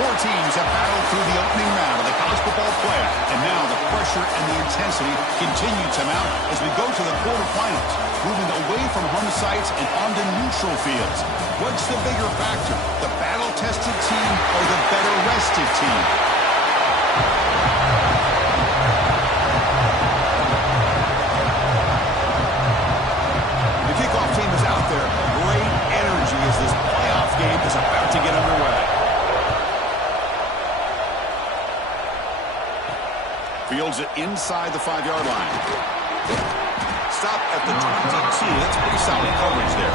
Four teams have battled through the opening round of the college football playoff, and now the pressure and the intensity continue to mount as we go to the quarterfinals, moving away from home sites and onto neutral fields. What's the bigger factor, the battle-tested team or the better-rested team? The kickoff team is out there. Great energy as this playoff game is about to get underway. Fields it inside the 5-yard line. Stop at the 22. That's pretty solid coverage there.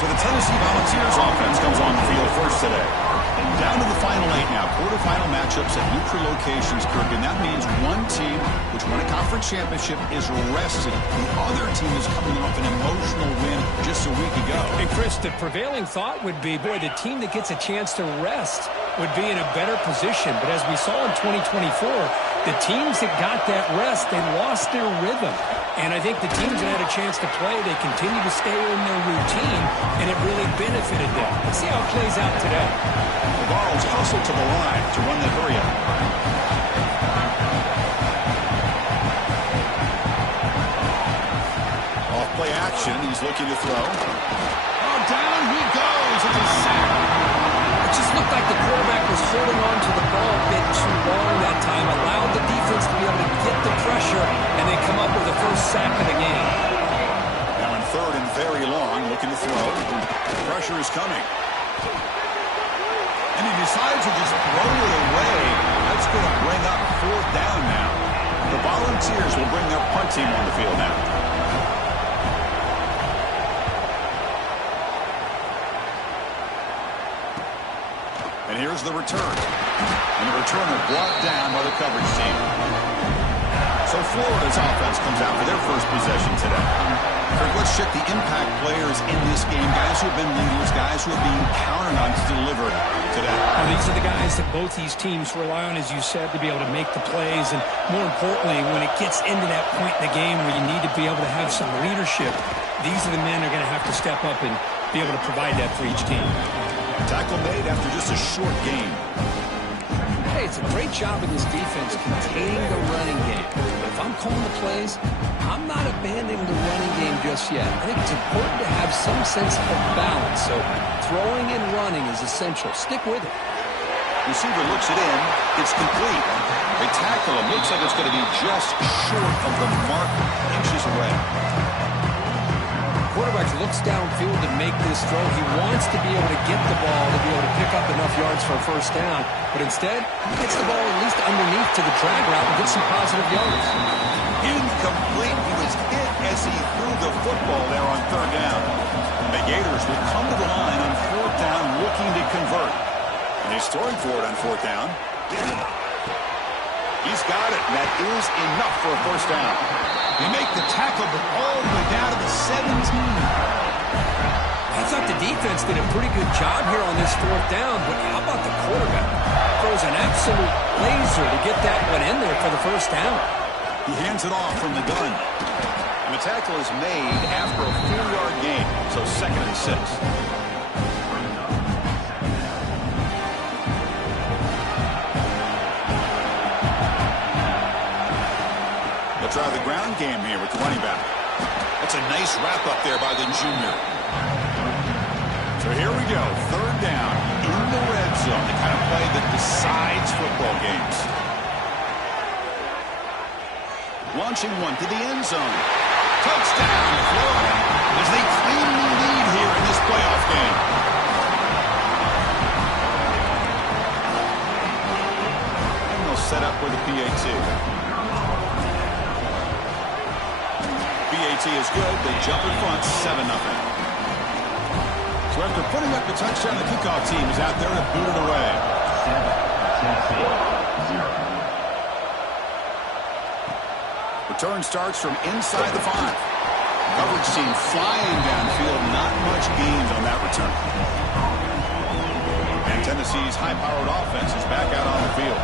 So the Tennessee Volunteers offense comes on the field first today. And down to the final 8 now. Quarterfinal matchups at neutral locations, Kirk. And that means one team which won a conference championship is rested. The other team is coming off an emotional win just a week ago. And Chris, the prevailing thought would be, boy, the team that gets a chance to rest would be in a better position. But as we saw in 2024, the teams that got that rest, they lost their rhythm. And I think the teams that had a chance to play, they continue to stay in their routine, and it really benefited them. Let's see how it plays out today. The Vols hustle to the line to run that hurry up. Off play action, he's looking to throw. Oh, down he goes. It's a sack. It just looked like the quarterback was holding on to the ball a bit too long that time, allowed the defense to be able to get the pressure, and they come up with the first sack of the game. Now in third and very long, looking to throw. The pressure is coming. And he decides to just throw it away. That's going to bring up fourth down now. The Volunteers will bring their punt team on the field now. And here's the return. And the returner brought down by the coverage team. So Florida's offense comes out for their first possession today. Kirk, let's check the impact players in this game. Guys who have been leaders, guys who are being counted on to deliver today. Well, these are the guys that both these teams rely on, as you said, to be able to make the plays. And more importantly, when it gets into that point in the game where you need to be able to have some leadership, these are the men who are going to have to step up and be able to provide that for each team. Tackle made after just a short game. Hey, it's a great job of this defense containing the running game. But if I'm calling the plays, I'm not abandoning the running game just yet. I think it's important to have some sense of balance. So throwing and running is essential. Stick with it. Receiver looks it in. It's complete. They tackle him. Looks like it's going to be just short of the mark, inches away. Quarterback looks downfield to make this throw. He wants to be able to get the ball to be able to pick up enough yards for a first down. But instead, he gets the ball at least underneath to the drag route and gets some positive yards. Incomplete. He was hit as he threw the football there on third down. The Gators will come to the line on fourth down looking to convert. And he's throwing for it on fourth down. He's got it, and that is enough for a first down. They make the tackle, but all the way down to the 17. I thought the defense did a pretty good job here on this fourth down, but how about the quarterback? Throws an absolute laser to get that one in there for the first down. He hands it off from the gun. And the tackle is made after a 4-yard gain, so 2nd and 6. They'll try the ground game here with the running back. That's a nice wrap-up there by the junior. So here we go, third down in the red zone, the kind of play that decides football games. Launching one to the end zone. Touchdown, Florida, as they claim the lead here in this playoff game. And they'll set up with a PAT. PAT is good. They jump in front, 7-0. So after putting up the touchdown, the kickoff team is out there to boot it away. 7-0. Return starts from inside the 5. Coverage team flying downfield. Not much gains on that return. And Tennessee's high-powered offense is back out on the field.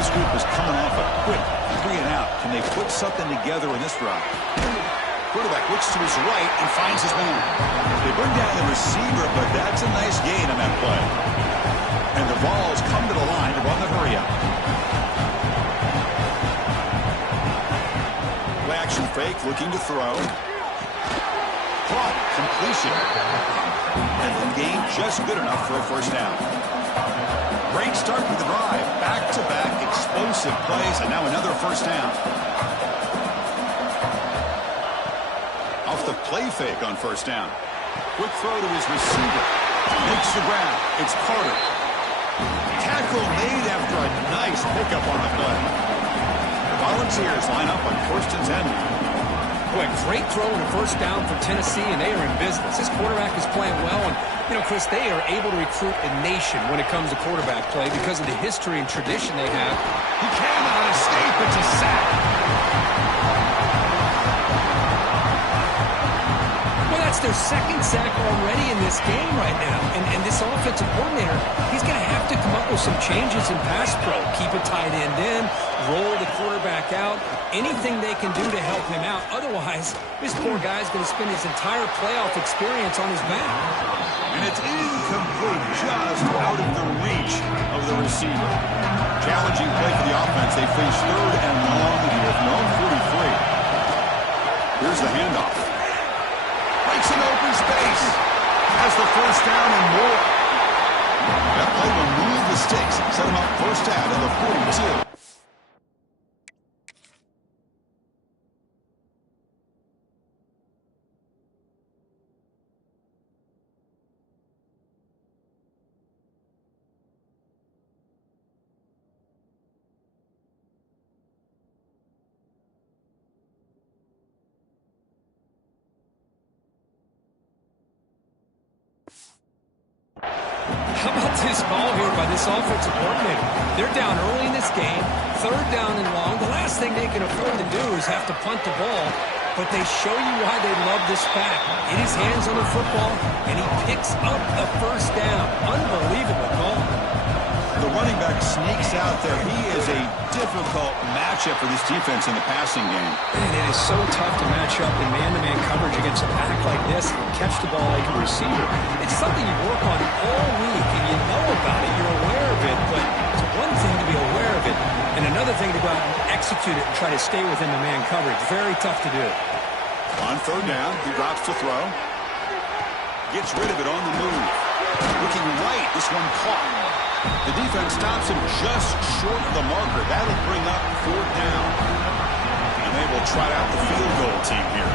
This group is coming off a quick 3-and-out. Can they put something together in this drive? Quarterback looks to his right and finds his man. They bring down the receiver, but that's a nice gain on that play. And the Vols come to the line to run the hurry up. Play action fake, looking to throw. Caught, completion. And the game just good enough for a first down. Great start to the drive. Back-to-back explosive plays, and now another first down. Off the play fake on first down. Quick throw to his receiver. Makes the grab. It's Carter. Tackle made after a nice pickup on the play. The Volunteers line up on first and 10. Boy, great throw and a first down for Tennessee, and they are in business. This quarterback is playing well, and, you know, Chris, they are able to recruit a nation when it comes to quarterback play because of the history and tradition they have. He cannot escape. It's a sack. Well, that's their second sack already in this game right now. And this offensive coordinator, he's going to have to come up with some changes in pass pro. Keep a tight end in, roll the quarterback out, anything they can do to help him out. Otherwise, this poor guy's going to spend his entire playoff experience on his back. And it's incomplete, just out of the reach of the receiver. Challenging play for the offense. They face third and long here with no 43. Here's the handoff. Breaks an open space. Has the first down and more. That play will move the sticks. Set him up first down at the 42. How about this call here by this offensive coordinator? They're down early in this game, third down and long. The last thing they can afford to do is have to punt the ball, but they show you why they love this back. Get his hands on the football, and he picks up a first down. Unbelievable call. The running back sneaks out there. He is a difficult matchup for this defense in the passing game. And it is so tough to match up in man-to-man coverage against a back like this and catch the ball like a receiver. It's something you work on all week, and you know about it. You're aware of it, but it's one thing to be aware of it, and another thing to go out and execute it and try to stay within the man coverage. Very tough to do. On third down, he drops to throw. Gets rid of it on the move. Looking right, this one caught. The defense stops him just short of the marker. That'll bring up fourth down. And they will try out the field goal team here.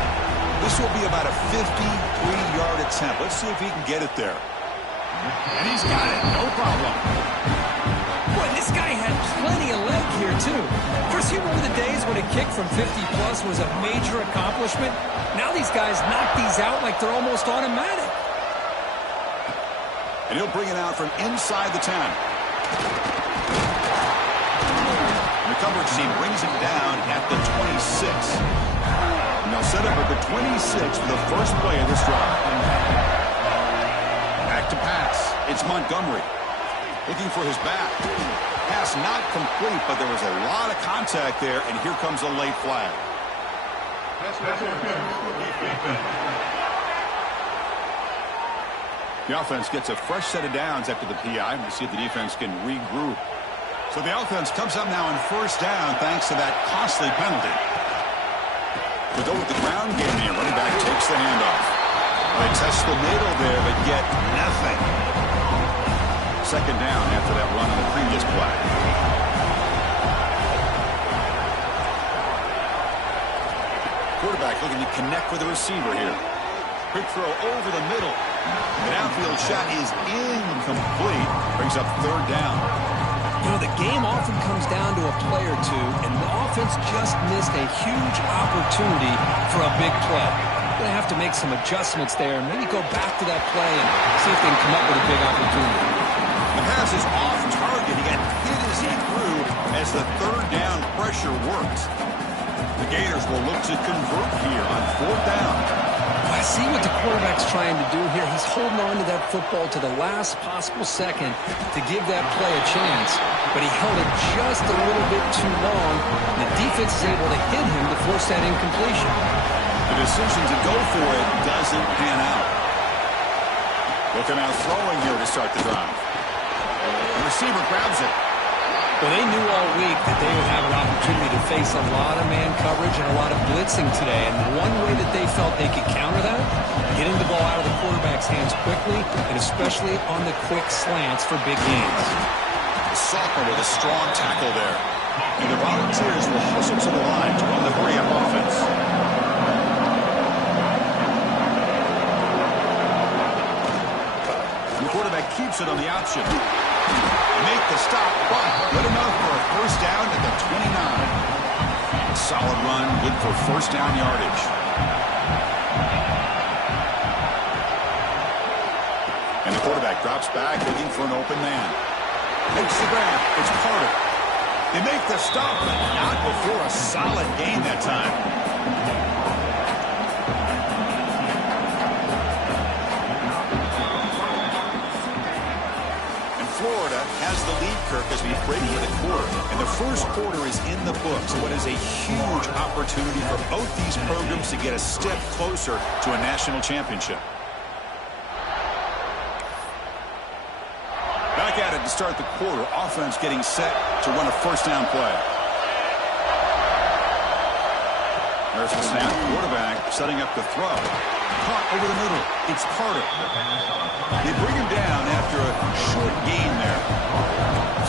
This will be about a 53-yard attempt. Let's see if he can get it there. And he's got it. No problem. Boy, this guy had plenty of leg here, too. Chris, you remember the days when a kick from 50-plus was a major accomplishment? Now these guys knock these out like they're almost automatic. And he'll bring it out from inside the 10. The coverage team brings him down at the 26. And they'll set up at the 26 for the first play of this drive. Back to pass. It's Montgomery. Looking for his back. Pass not complete, but there was a lot of contact there, and here comes a late flag. The offense gets a fresh set of downs after the PI. We'll see if the defense can regroup. So the offense comes up now on first down thanks to that costly penalty. But though with the ground game here, running back takes the handoff. They test the middle there, but get nothing. Second down after that run on the previous play. Quarterback looking to connect with the receiver here. Quick throw over the middle. The downfield shot is incomplete. Brings up third down. You know, the game often comes down to a play or two, and the offense just missed a huge opportunity for a big play. Going to have to make some adjustments there and maybe go back to that play and see if they can come up with a big opportunity. The pass is off target. He got hit as he threw as the third down pressure worked. The Gators will look to convert here on fourth down. I see what the quarterback's trying to do here. He's holding on to that football to the last possible second to give that play a chance, but he held it just a little bit too long, and the defense is able to hit him to force that incompletion. The decision to go for it doesn't pan out. Looking out throwing here to start the drive. receiver grabs it. Well, they knew all week that they would have an opportunity to face a lot of man coverage and a lot of blitzing today. And one way that they felt they could counter that, getting the ball out of the quarterback's hands quickly, and especially on the quick slants for big gains. Sophomore with a strong tackle there. And the Volunteers will hustle to the line to run the hurry-up offense. The quarterback keeps it on the option. Make the stop, but good enough for a first down at the 29. Solid run, good for first down yardage. And the quarterback drops back, looking for an open man. Makes the grab. It's Carter. They make the stop, but not before a solid gain that time. Florida has the lead, Kirk, as we break for the quarter. And the first quarter is in the books. What is a huge opportunity for both these programs to get a step closer to a national championship. Back at it to start the quarter. Offense getting set to run a first down play. There's the snap. Quarterback setting up the throw. Caught over the middle. It's Carter. They bring him down after a short gain there.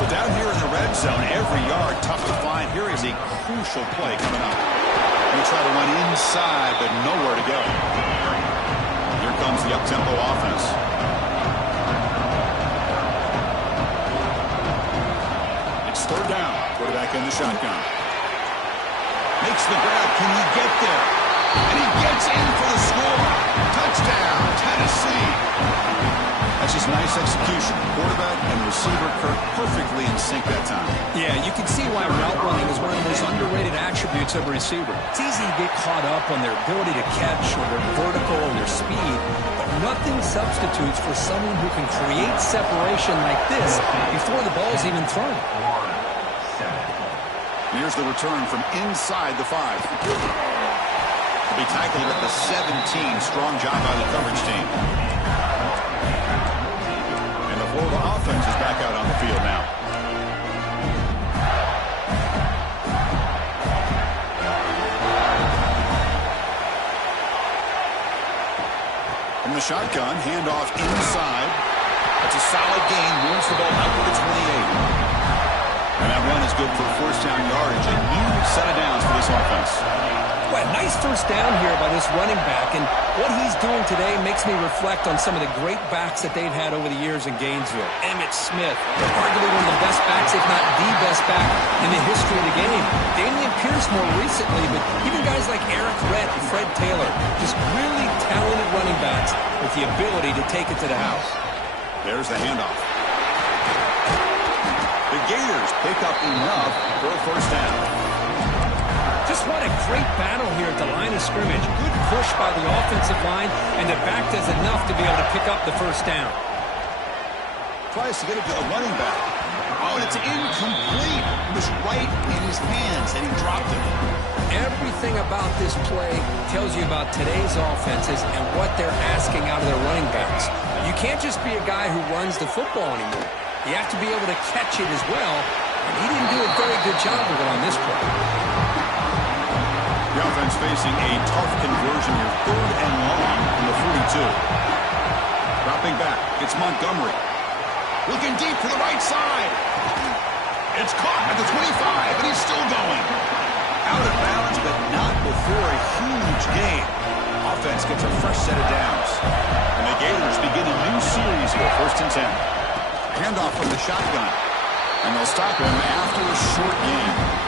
So down here in the red zone, every yard tough to find. Here is a crucial play coming up. They try to run inside, but nowhere to go. Here comes the up-tempo offense. It's third down. Quarterback in the shotgun. Makes the grab. Can he get there? And he gets in for the score. Touchdown, Tennessee. That's just nice execution. Quarterback and receiver, Kirk, perfectly in sync that time. Yeah, you can see why route running is one of the most underrated attributes of a receiver. It's easy to get caught up on their ability to catch or their vertical or their speed, but nothing substitutes for someone who can create separation like this before the ball's even thrown. Here's the return from inside the 5. They'll be tackled at the 17. Strong job by the coverage team. And the Florida offense is back out on the field now. From the shotgun, handoff inside. That's a solid gain. Moves the ball out to the 28. And that run is good for first down yardage. A new set of downs for this offense. Well, nice first down here by this running back. And what he's doing today makes me reflect on some of the great backs that they've had over the years in Gainesville. Emmitt Smith, arguably one of the best backs, if not the best back in the history of the game. Damian Pierce more recently, but even guys like Eric Rett and Fred Taylor, just really talented running backs with the ability to take it to the house. There's the handoff. The Gators pick up enough for a first down. Just what a great battle here at the line of scrimmage. Good push by the offensive line, and the back does enough to be able to pick up the first down. Tries to get it to the running back. Oh, and it's incomplete. It was right in his hands, and he dropped it. Everything about this play tells you about today's offenses and what they're asking out of their running backs. You can't just be a guy who runs the football anymore. You have to be able to catch it as well, and he didn't do a very good job of it on this play. The offense facing a tough conversion here. Third and long from the 42. Dropping back, it's Montgomery. Looking deep to the right side. It's caught at the 25, and he's still going. Out of bounds, but not before a huge gain. Offense gets a fresh set of downs. And the Gators begin a new series here, 1st and 10. Handoff from the shotgun. And they'll stop him after a short gain.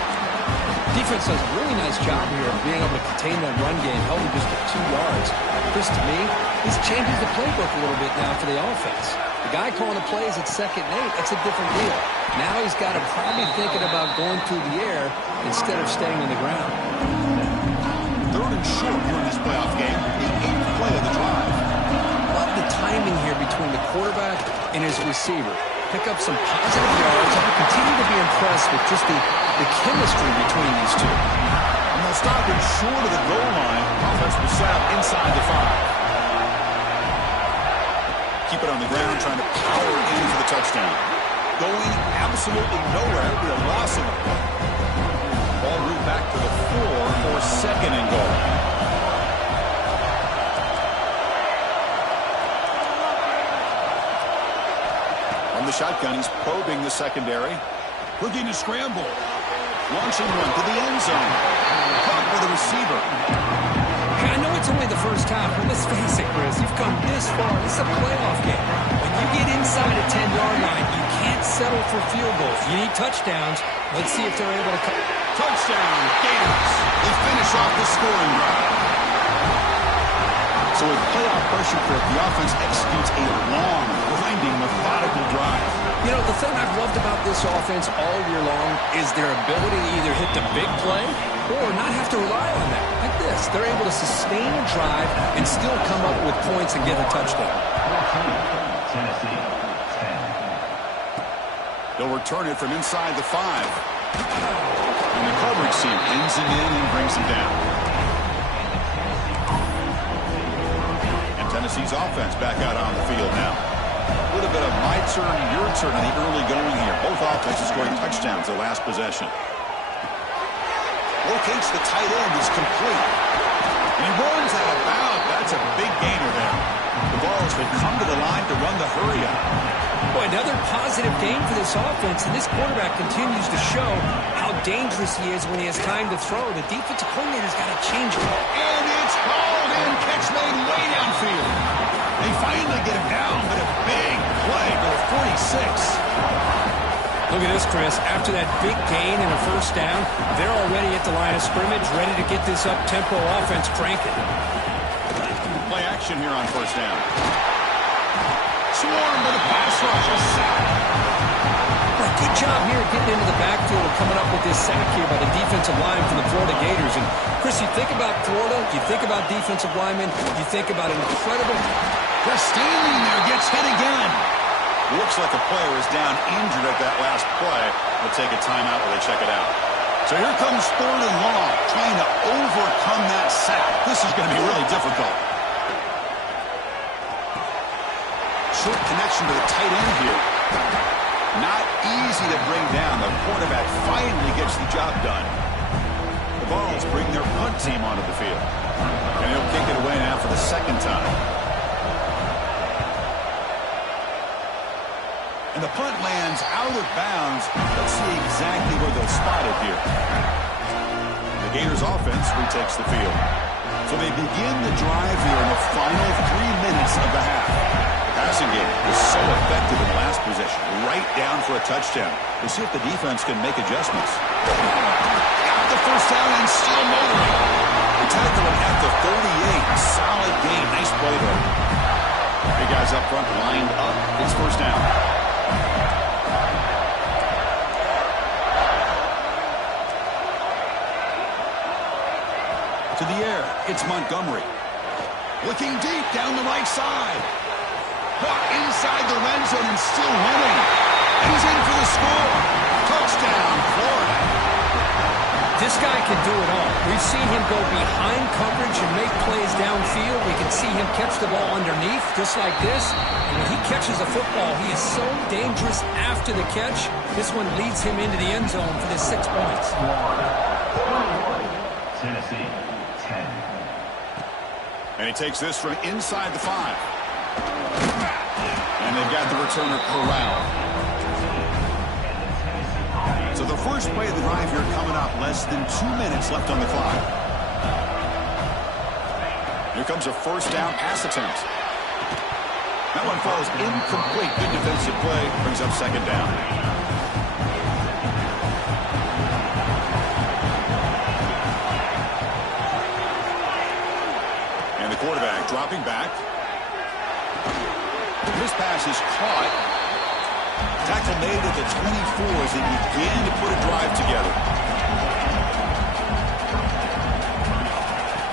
Defense does a really nice job here of being able to contain that run game, held him just at 2 yards. Chris, to me, this changes the playbook a little bit now for the offense. The guy calling the plays at 2nd and 8, that's a different deal. Now he's got to probably thinking about going through the air instead of staying on the ground. 3rd and short here in this playoff game. The 8th play of the drive. Love the timing here between the quarterback and his receiver. Pick up some positive yards. I continue to be impressed with just the chemistry between these two. And they'll stop him short of the goal line. Offense will set up inside the 5. Keep it on the ground, trying to power in for the touchdown. going absolutely nowhere. It'll be a loss of the ball. Ball moved back to the 4 for second and goal. From the shotgun, he's probing the secondary. Looking to scramble. Launching one to the end zone. Caught by the receiver. I know it's only the first time, but let's face it, Chris. You've come this far. This is a playoff game. When you get inside a 10-yard line, you can't settle for field goals. You need touchdowns. Let's see if they're able to cut. Touchdown, Gators. They finish off the scoring drive. So with playoff pressure for it, the offense executes a long, grinding, methodical drive. You know, the thing I've loved about this offense all year long is their ability to either hit the big play or not have to rely on that. Like this, they're able to sustain a drive and still come up with points and get a touchdown. They'll return it from inside the 5. And the coverage team ends him in and brings him down. And Tennessee's offense back out on the field now. A little bit of my turn, your turn in the early going here. Both offenses scoring touchdowns their last possession. Locates the tight end, is complete. And he runs out of bounds. That's a big gainer there. The Vols will come to the line to run the hurry up. Boy, another positive game for this offense, and this quarterback continues to show how dangerous he is when he has time to throw. The defensive coordinator's got to change it. And it's called in. Catch made way downfield. They finally get him down, but a big play for the 46. Look at this, Chris. After that big gain and a first down, they're already at the line of scrimmage, ready to get this up-tempo offense cranking. Play action here on first down. Swarm with a pass rush, a sack. Well, good job here getting into the backfield and coming up with this sack here by the defensive line from the Florida Gators. And, Chris, you think about Florida, you think about defensive linemen, you think about an incredible... They're standing there, gets hit again. Looks like the player is down injured at that last play. They'll take a timeout while they check it out. So here comes 3rd and long, trying to overcome that sack. This is going to be really difficult. Short connection to the tight end here. Not easy to bring down. The quarterback finally gets the job done. The Vols bring their punt team onto the field. And he'll kick it away now for the second time. And the punt lands out of bounds. Let's see exactly where they'll spot it here. The Gators offense retakes the field. So they begin the drive here in the final 3 minutes of the half. The passing game was so effective in the last possession. Right down for a touchdown. We'll see if the defense can make adjustments. Got the first down and still motoring. They tackle him at the 38. Solid game. Nice play there. Big guys up front lined up. It's first down. To the air, it's Montgomery. Looking deep down the right side. Caught inside the red zone and still running. He's in for the score. Touchdown, Florida. This guy can do it all. We've seen him go behind coverage and make plays downfield. We can see him catch the ball underneath, just like this. And when he catches a football, he is so dangerous after the catch. This one leads him into the end zone for the 6 points. Tennessee, 10. And he takes this from inside the 5. And they've got the returner corralled. So the first play of the drive here coming up, less than 2 minutes left on the clock. Here comes a first down pass attempt. That one falls incomplete. Good defensive play. Brings up second down. And the quarterback dropping back. This pass is caught. Tackle made at the 24 as they begin to put a drive together.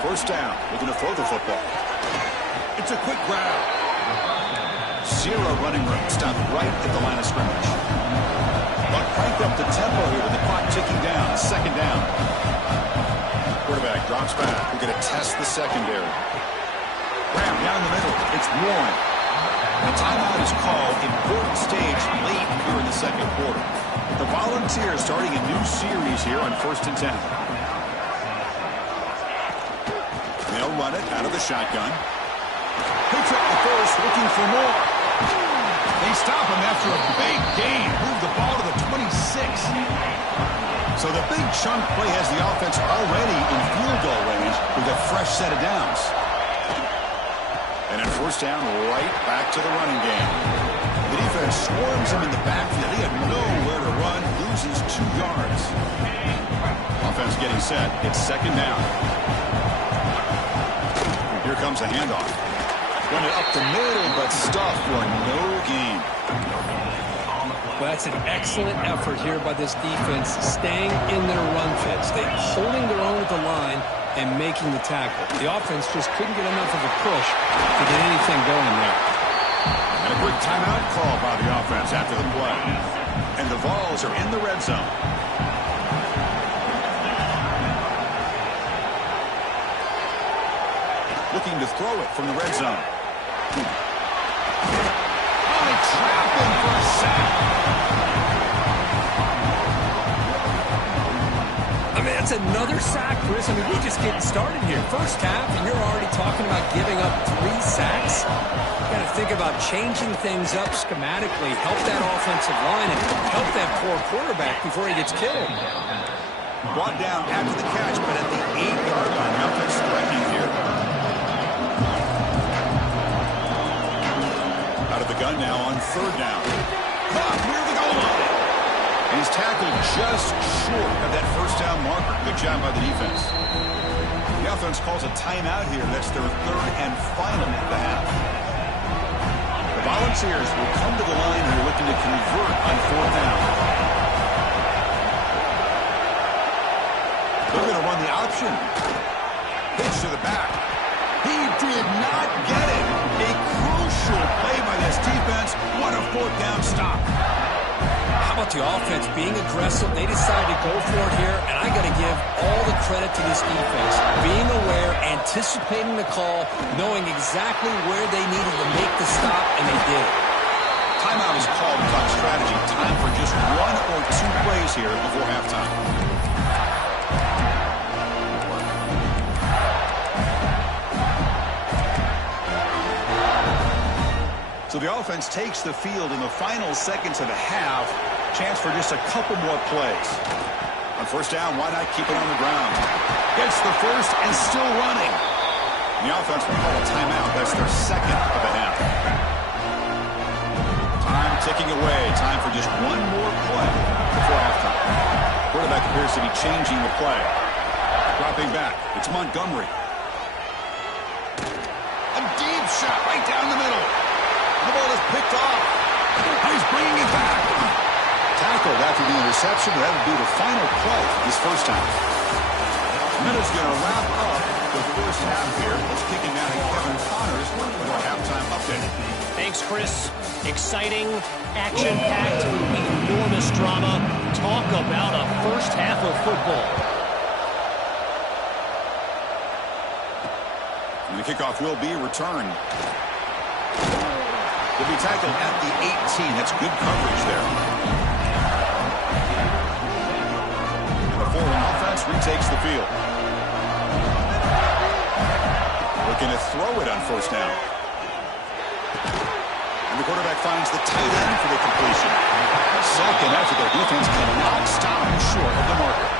First down, looking to throw the football. It's a quick grab. Zero running room, stopped right at the line of scrimmage. But crank up the tempo here with the clock ticking down. Second down. Quarterback drops back. We're going to test the secondary. Grab down the middle. It's Warren. The timeout is called. Important stage late here in the second quarter. The Volunteers starting a new series here on 1st and 10. They'll run it out of the shotgun. Picks up the first, looking for more. They stop him after a big gain. Move the ball to the 26. So the big chunk play has the offense already in field goal range with a fresh set of downs. And on 1st down, right back to the running game. The defense swarms him in the backfield. He had nowhere to run, loses 2 yards. Offense getting set. It's 2nd down. Here comes a handoff. Run it up the middle, but stuffed for no gain. Well, that's an excellent effort here by this defense, staying in their run fits. They're holding their own at the line and making the tackle. The offense just couldn't get enough of a push to get anything going there. And a quick timeout call by the offense after the play. And the Vols are in the red zone. Looking to throw it from the red zone. Oh, they trap him for a sack. I mean, that's another sack, Chris. I mean, we're just getting started here. First half, and you're already talking about giving up 3 sacks. You got to think about changing things up schematically, help that offensive line, and help that poor quarterback before he gets killed. Brought down after the catch, but at the 8-yard line, the offense threatening here. Out of the gun now on 3rd down. Caught near the goal line. And he's tackled just short of that 1st down marker. Good job by the defense. The offense calls a timeout here. That's their 3rd and final of the half. The Volunteers will come to the line here looking to convert on 4th down. They're going to run the option. Pitch to the back. He did not get it. A crucial play by this defense. What a 4th down stop. How about the offense being aggressive? They decided to go for it here, and I got to give all the credit to this defense. Being aware, anticipating the call, knowing exactly where they needed to make the stop, and they did. Timeout is called without strategy. Time for just 1 or 2 plays here before halftime. So the offense takes the field in the final seconds of the half. Chance for just a couple more plays. On 1st down, why not keep it on the ground? Gets the first and still running. The offense will call a timeout. That's their 2nd of the half. Time ticking away. Time for just 1 more play before halftime. Quarterback appears to be changing the play. Dropping back. It's Montgomery. A deep shot right down the middle. The ball is picked off. And he's bringing it back. Tackled after the interception. That would be the final play this 1st half. Minutes going to wrap up the 1st half here. Let's kick it down to Kevin Connors with our halftime update. Thanks, Chris. Exciting, action-packed, enormous drama. Talk about a 1st half of football. And the kickoff will be returned. Will be tackled at the 18. That's good coverage there. And the 4-1 offense retakes the field. Looking to throw it on 1st down. And the quarterback finds the tight end for the completion. 2nd after their defense cannot stop him short of the marker.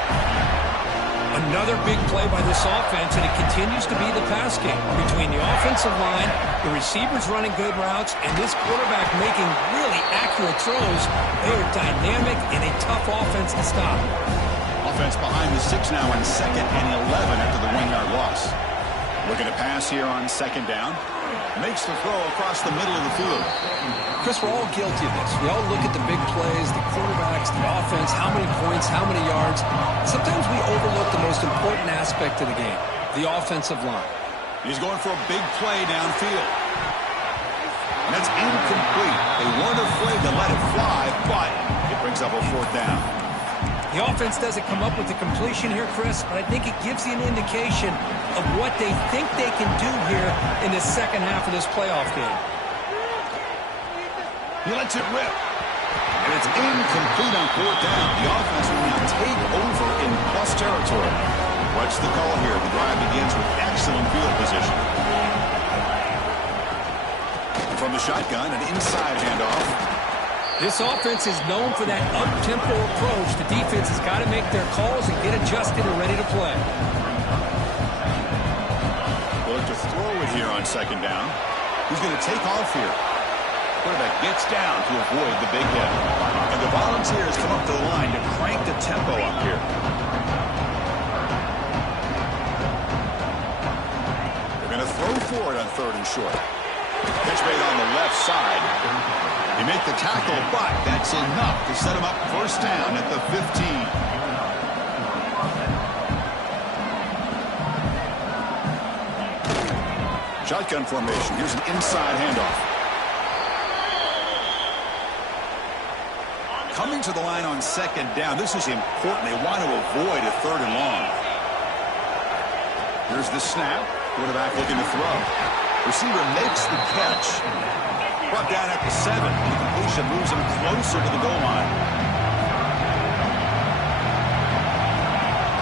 Another big play by this offense, and it continues to be the pass game between the offensive line, the receivers running good routes, and this quarterback making really accurate throws. They are dynamic and a tough offense to stop. Offense behind the 6 now on 2nd and 11 after the 1-yard loss. Looking to pass here on 2nd down. Makes the throw across the middle of the field. Chris, we're all guilty of this. We all look at the big plays, the quarterbacks, the offense, how many points, how many yards. Sometimes we overlook the most important aspect of the game, the offensive line. He's going for a big play downfield. And that's incomplete. They weren't afraid to let it fly, but it brings up a 4th down. The offense doesn't come up with the completion here, Chris, but I think it gives you an indication of what they think they can do here in the 2nd half of this playoff game. He lets it rip. And it's incomplete on fourth down. The offense will now take over in plus territory. What's the call here? The drive begins with excellent field position. From the shotgun, an inside handoff. This offense is known for that up-tempo approach. The defense has got to make their calls and get adjusted and ready to play. They'll look to throw it here on second down. Who's going to take off here? Quarterback gets down to avoid the big hit. And the Volunteers come up to the line to crank the tempo up here. They're going to throw for it on third and short. Catch made on the left side. They make the tackle, but that's enough to set him up first down at the 15. Shotgun formation. Here's an inside handoff. Coming to the line on second down. This is important. They want to avoid a third and long. Here's the snap. Quarterback looking to throw. Receiver makes the catch. Brought down at the 7. The completion moves him closer to the goal line.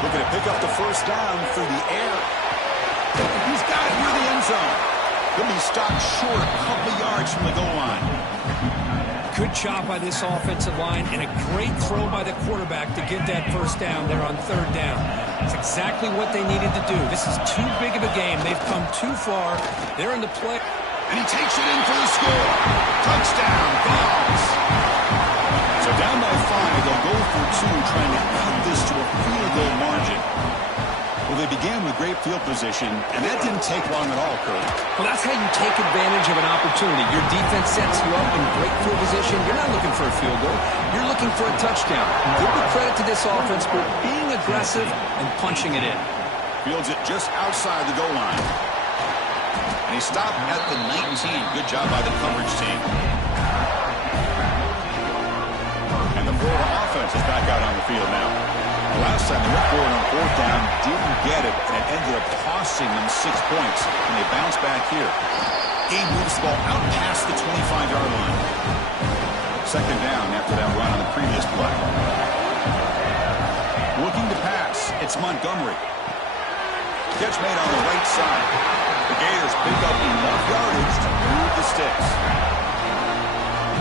Looking to pick up the first down through the air. He's got it near the end zone. He'll be stopped short a couple yards from the goal line. Good job by this offensive line and a great throw by the quarterback to get that first down there on third down. It's exactly what they needed to do. This is too big of a game. They've come too far. They're in the play. And he takes it in for the score. Touchdown, Vols. So down by 5, they'll go for 2, trying to cut this to a field goal margin. Well, they began with great field position, and that didn't take long at all, Kurt. Well, that's how you take advantage of an opportunity. Your defense sets you up in great field position. You're not looking for a field goal. You're looking for a touchdown. Give the credit to this offense for being aggressive and punching it in. Fields it just outside the goal line. And he stopped at the 19. Good job by the coverage team. And the Florida offense is back out on the field now. Last time they went for it on fourth down, didn't get it, and it ended up costing them 6 points. And they bounce back here. Gabe moves the ball out past the 25-yard line. Second down after that run on the previous play. Looking to pass, it's Montgomery. Catch made on the right side. The Gators pick up enough yardage to move the sticks.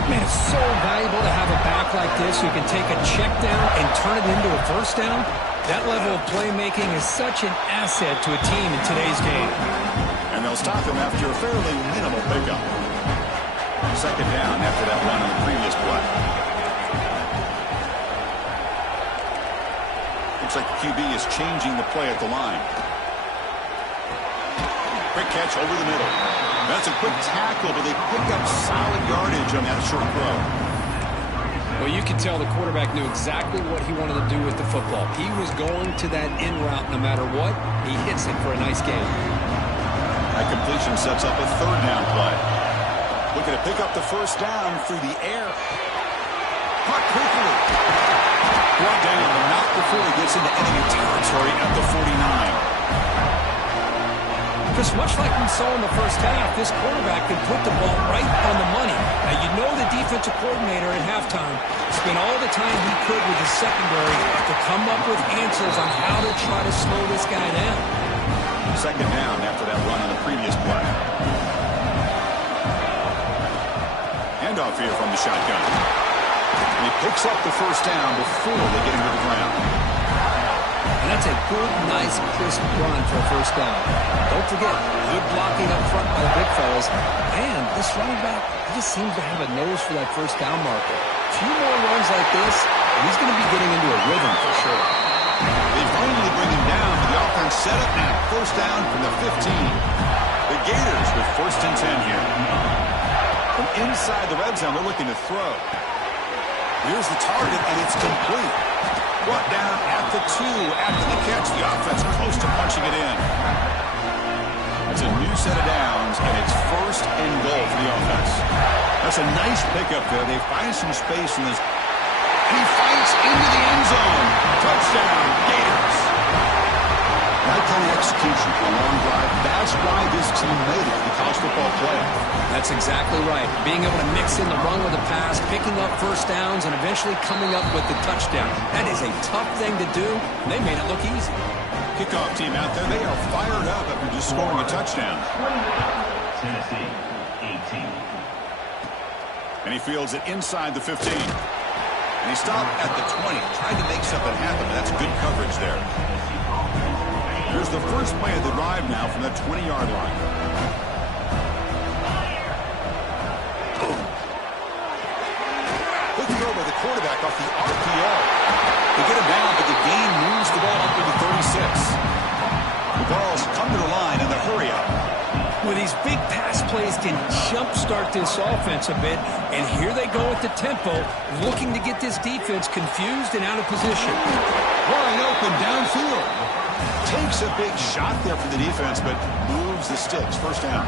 Man, it's so valuable to have a back like this who can take a check down and turn it into a first down. That level of playmaking is such an asset to a team in today's game. And they'll stop him after a fairly minimal pickup. Second down after that run on the previous play. Looks like the QB is changing the play at the line. Quick catch over the middle. That's a quick tackle, but they pick up solid yardage on that short throw. Well, you can tell the quarterback knew exactly what he wanted to do with the football. He was going to that in route no matter what. He hits it for a nice gain. That completion sets up a third down play. Looking to pick up the first down through the air. Caught quickly. Brought down, but not before he gets into enemy territory at the 49. Just much like we saw in the first half, this quarterback can put the ball right on the money. Now, you know the defensive coordinator at halftime spent all the time he could with his secondary to come up with answers on how to try to slow this guy down. Second down after that run on the previous play. Handoff here from the shotgun. And he picks up the first down before they get him to the ground. And that's a good, nice, crisp run for a first down. Don't forget, good blocking up front by the big fellas. And this running back, he just seems to have a nose for that first down marker. A few more runs like this, and he's going to be getting into a rhythm for sure. They finally bring him down, but the offense set up now. First down from the 15. The Gators with first and 10 here. From inside the red zone, they're looking to throw. Here's the target, and it's complete. Brought down at the 2 after the catch. The offense close to punching it in. It's a new set of downs, and it's first and goal for the offense. That's a nice pickup there. They find some space in this. And he fights into the end zone. Touchdown, Gators. Mike Red-zone execution for a long drive. That's why this team made it to the college football playoff. That's exactly right. Being able to mix in the run with the pass, picking up first downs, and eventually coming up with the touchdown. That is a tough thing to do, and they made it look easy. Kickoff team out there, they are fired up after just scoring a touchdown. Tennessee, 18. And he fields it inside the 15. And he stopped at the 20, tried to make something happen, but that's good coverage there. Here's the first play of the drive now from that 20-yard line. Good throw by the quarterback off the RPO. They get him down, but the gain moves the ball up to the 36. The balls come to the line in the hurry-up. Well, these big pass plays can jumpstart this offense a bit, and here they go at the tempo, looking to get this defense confused and out of position. Wide open downfield. Takes a big shot there for the defense, but moves the sticks. First down.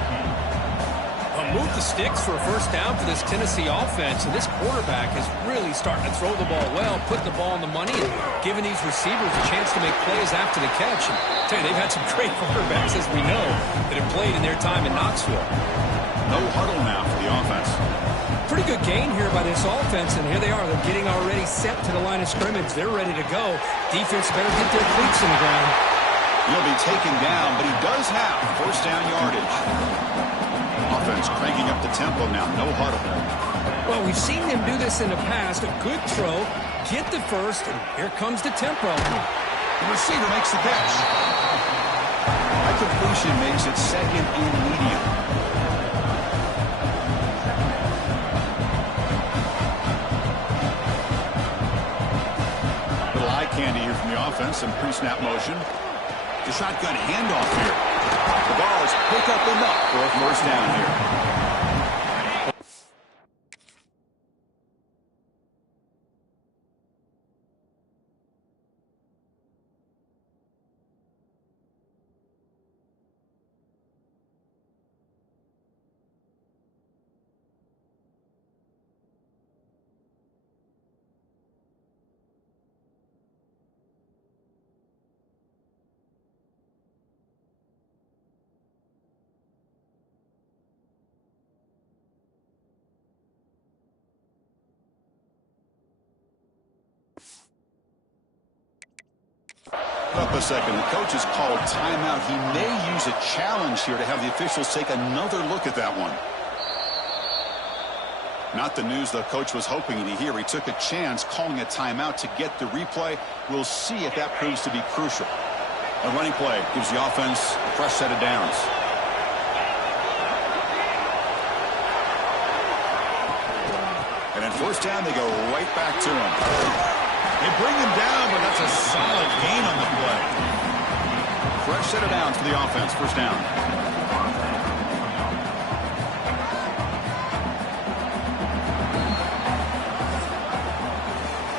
Move the sticks for a first down for this Tennessee offense, and this quarterback is really starting to throw the ball well, putting the ball on the money, and giving these receivers a chance to make plays after the catch. And I tell you, they've had some great quarterbacks, as we know, that have played in their time in Knoxville. No huddle now for the offense. Pretty good gain here by this offense, and here they are. They're getting already set to the line of scrimmage. They're ready to go. Defense better get their cleats in the ground. He'll be taken down, but he does have first down yardage. Offense cranking up the tempo now. No huddle. Well, we've seen them do this in the past. A good throw, get the first, and here comes the tempo. The receiver makes the catch. That completion makes it second and medium. Little eye candy here from the offense. Some pre-snap motion. The shotgun handoff here. The ball is picked up enough for a first down here. Up a second. The coach has called timeout. He may use a challenge here to have the officials take another look at that one. Not the news the coach was hoping to hear. He took a chance calling a timeout to get the replay. We'll see if that proves to be crucial. A running play gives the offense a fresh set of downs. And then first down, they go right back to him. They bring him down, but that's a solid gain on the play. Fresh set of downs for the offense. First down.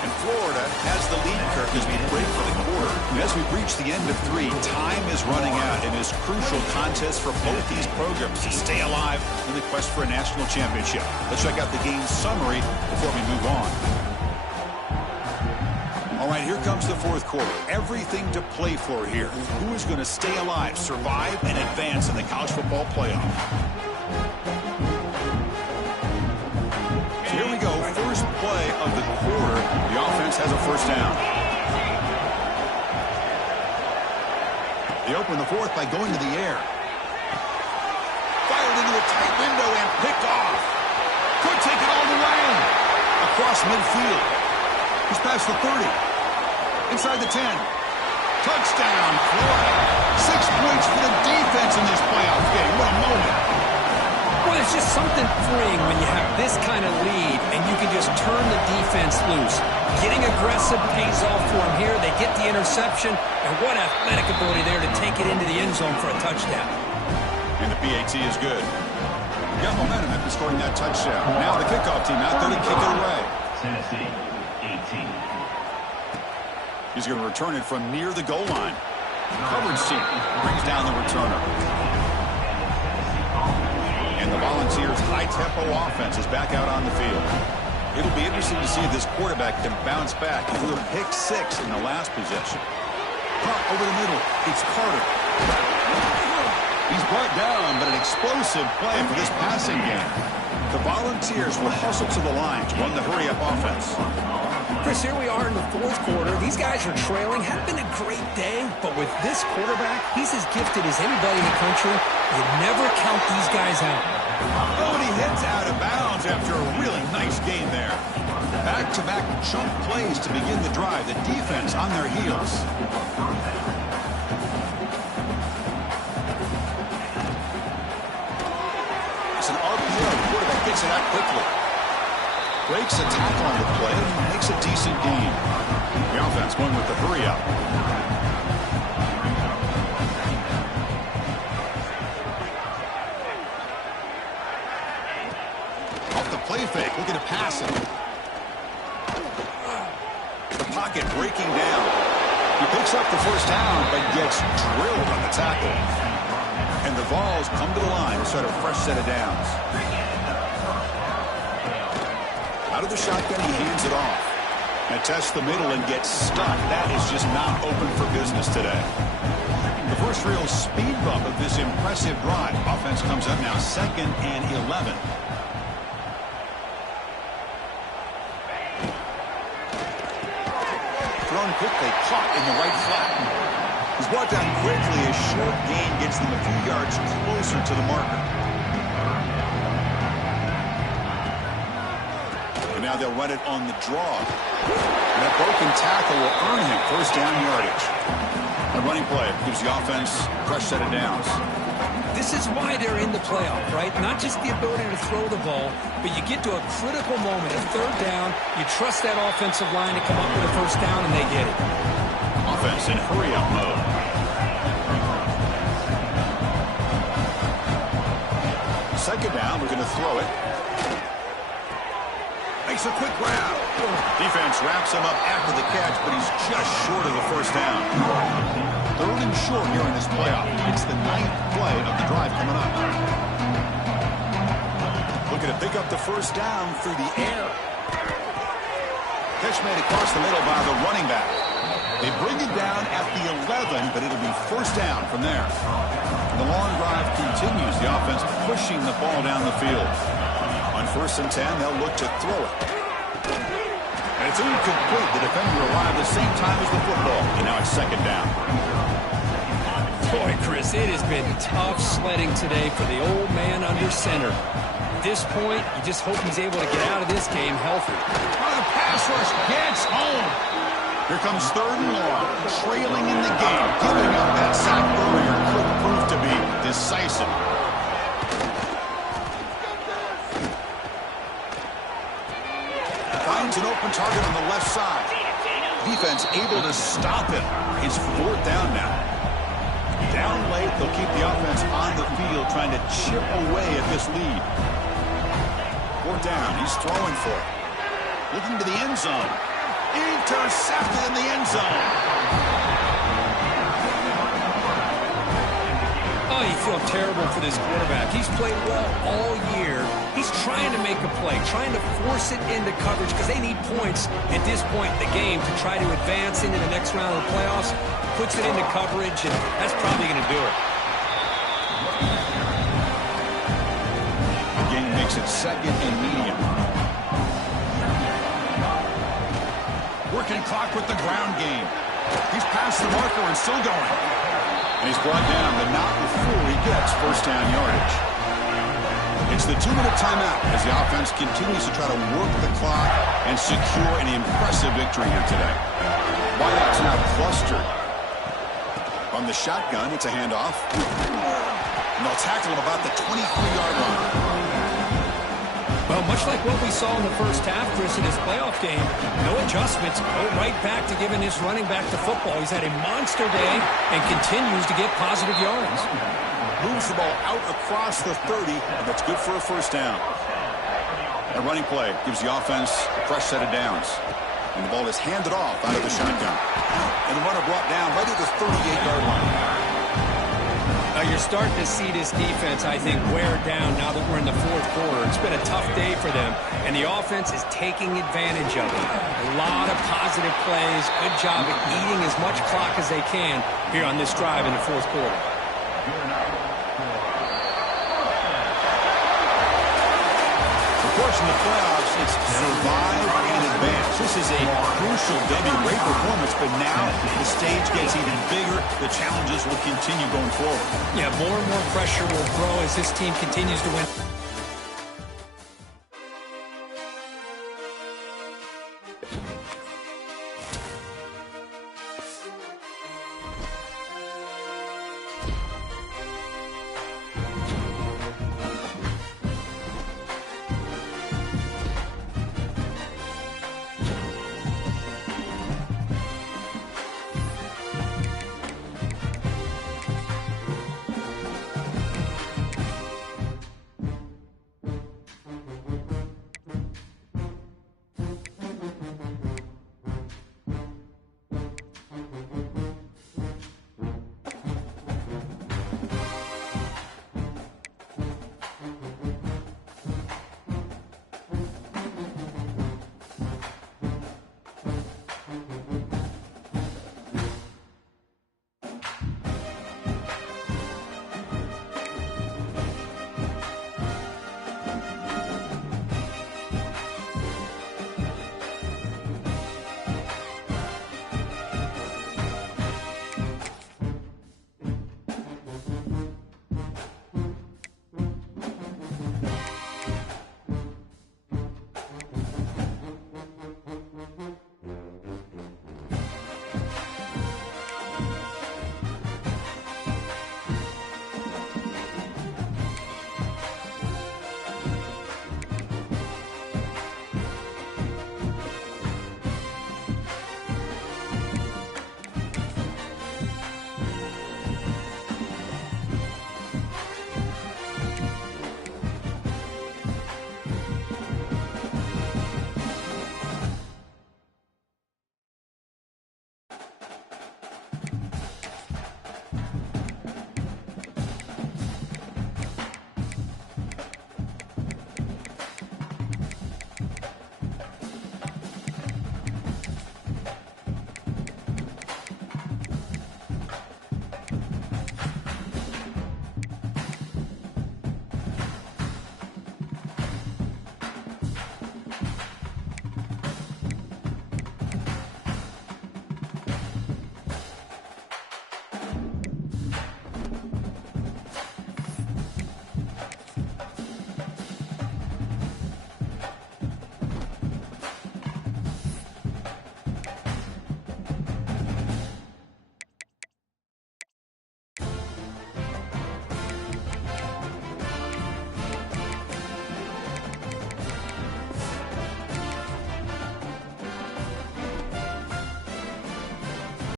And Florida has the lead, Kirk, as we break for the quarter. And as we reach the end of 3, time is running out in this crucial contest for both these programs to stay alive in the quest for a national championship. Let's check out the game summary before we move on. All right, here comes the fourth quarter. Everything to play for here. Who is going to stay alive, survive, and advance in the college football playoff? So here we go. First play of the quarter. The offense has a first down. They open the fourth by going to the air. Fired into a tight window and picked off. Could take it all the way. Across midfield. He's past the 30. Inside the 10. Touchdown, Florida. 6 points for the defense in this playoff game. What a moment. Well, it's just something freeing when you have this kind of lead and you can just turn the defense loose. Getting aggressive pays off for them here. They get the interception, and what athletic ability there to take it into the end zone for a touchdown. And the PAT is good. Got momentum after scoring that touchdown. Now the kickoff team out there to kick it away. Tennessee, 18. He's going to return it from near the goal line. Coverage team brings down the returner. And the Volunteers' high-tempo offense is back out on the field. It'll be interesting to see if this quarterback can bounce back. He threw a pick 6 in the last possession. Caught over the middle. It's Carter. He's brought down, but an explosive play for this passing game. The Volunteers will hustle to the line to run the hurry-up offense. Chris, here we are in the fourth quarter. These guys are trailing. Hadn't been a great day, but with this quarterback, he's as gifted as anybody in the country. You never count these guys out. Oh, and he heads out of bounds after a really nice game there. Back-to-back chunk plays to begin the drive. The defense on their heels. It's an RPO. The quarterback gets it out quickly. Breaks a tackle on the play and makes a decent gain. The offense going with the hurry-up. Off the play fake, looking to pass it. The pocket breaking down. He picks up the first down, but gets drilled on the tackle. And the Vols come to the line to start a fresh set of downs. Out of the shotgun, he hands it off. And tests the middle and gets stuck. That is just not open for business today. The first real speed bump of this impressive drive. Offense comes up now 2nd and 11. Thrown quickly, caught in the right flat. He's brought down quickly. A short gain gets them a few yards closer to the marker. And now they'll run it on the draw. And that broken tackle will earn him first down yardage. A running play gives the offense a fresh set of downs. This is why they're in the playoff, right? Not just the ability to throw the ball, but you get to a critical moment, a third down, you trust that offensive line to come up with a first down, and they get it. Offense in hurry-up mode. Second down, we're going to throw it. Makes a quick grab. Defense wraps him up after the catch, but he's just short of the first down. Third and short here in this playoff. It's the 9th play of the drive coming up. Looking to pick up the first down through the air. Catch made across the middle by the running back. They bring it down at the 11, but it'll be first down from there. And the long drive continues. The offense pushing the ball down the field. On 1st and 10, they'll look to throw it. And it's incomplete. The defender arrived the same time as the football. And now it's second down. Boy, Chris, it has been tough sledding today for the old man under center. At this point, you just hope he's able to get out of this game healthy. Oh, the pass rush gets home. Here comes 3rd and long. Trailing in the game. Giving up that sack earlier could prove to be decisive. Finds an open target on the left side. Defense able to stop him. It's 4th down now. Down late, they'll keep the offense on the field trying to chip away at this lead. 4th down, he's throwing for it. Looking to the end zone. Intercepted in the end zone. Oh, you feel terrible for this quarterback. He's played well all year. He's trying to make a play, trying to force it into coverage because they need points at this point in the game to try to advance into the next round of the playoffs. Puts it into coverage, and that's probably going to do it. The game makes it 2nd and medium. Working clock with the ground game. He's past the marker and still going. And he's brought down, but not before he gets first down yardage. It's the 2-minute timeout as the offense continues to try to work the clock and secure an impressive victory here today. Wideouts now clustered. On the shotgun, it's a handoff. And they'll tackle him about the 23-yard line. Well, much like what we saw in the first half, Chris, in his playoff game, no adjustments. Go right back to giving his running back the football. He's had a monster day and continues to get positive yards. Moves the ball out across the 30, and that's good for a first down. A running play gives the offense a fresh set of downs. And the ball is handed off out of the shotgun. And the runner brought down right at the 38-yard line. You're starting to see this defense, I think, wear down now that we're in the fourth quarter. It's been a tough day for them, and the offense is taking advantage of it. A lot of positive plays. Good job at eating as much clock as they can here on this drive in the fourth quarter. Of course, in the playoffs, it's survive and advance. This is a crucial W. Great performance, but now the stage gets even bigger. The challenges will continue going forward. Yeah, more and more pressure will grow as this team continues to win.